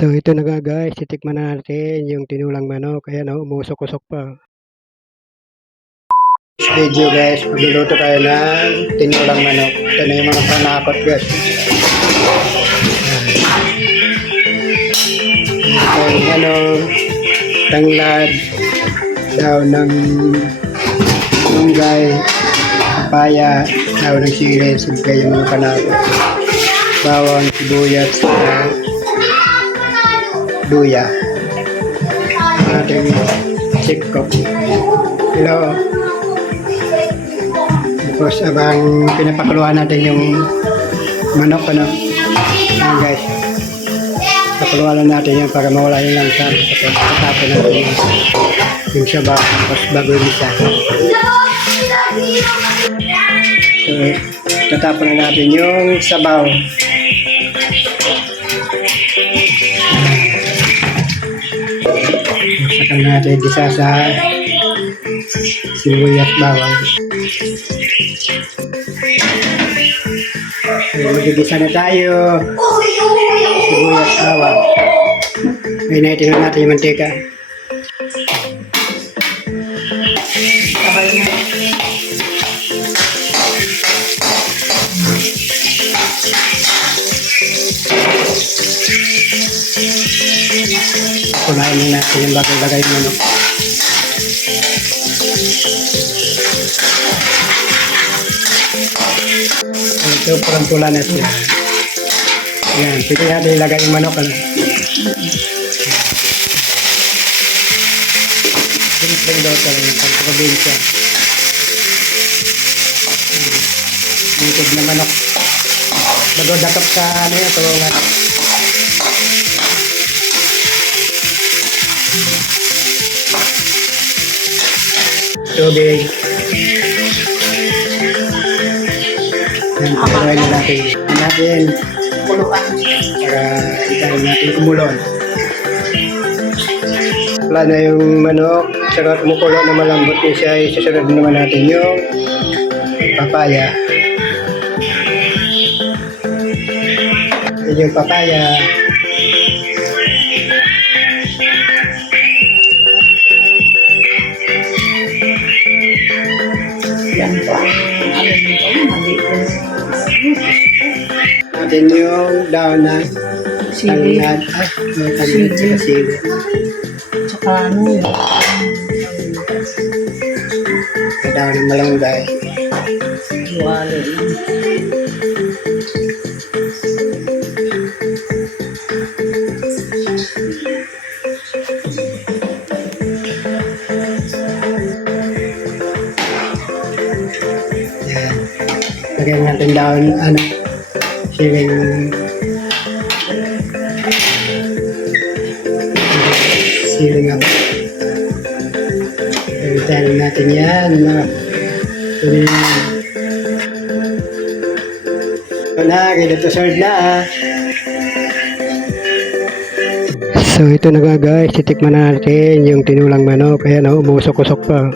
So ito na nga guys, titikman natin yung tinulang manok. Ayan o, umusok-usok pa. This video guys, magluluto tayo ng tinulang manok. Ito na yung mga panakot guys. Ito yung tanglad daw ng lunggay, papaya, daw ng sili, sibigay yung mga panakot. Bawang, sibuyas, luya. Ating sikop. Hello. Tapos abang pinapakuluan natin yung manok, ano? Ayan guys. Pakuluan natin yan para mawala yung langsa. Tapos tatapon natin yung sabaw. Tapos bago yung isa. So, tatapon natin yung sabaw. Saka natin isa sa sibuyas at bawang. Magigisa na tayo. Sibuyas at bawang. Ngayon na itingan natin yung mantika. Kunain natin yung bagay-bagay yung manok. Ito pulang-pula na siya. Ayan, pwede natin ilagay yung manok. Ano? Simple daw talaga yung pagkakabinsya. Lingkod na manok. Bago datok sa ano yan, tulungan. Tubig. Yan, pagkain na natin. Kuluan. Para itayin natin kumulon. Wala na yung manok. Saka kumukulo na malambot din siya. Isusunod naman natin yung papaya. Yan yung papaya. Yan po. Natin yung daon na tanglad. Tanglad sa sili. Tsaka ano yun? Daon ng malunggay. Luwalo lang. Yan. Lagyan natin daon, siling nga. Lagyan natin yan. Ito na, ready to serve na. So ito na nga guys, titikman natin yung tinulang manok. Ayan o, umusok-usok pa.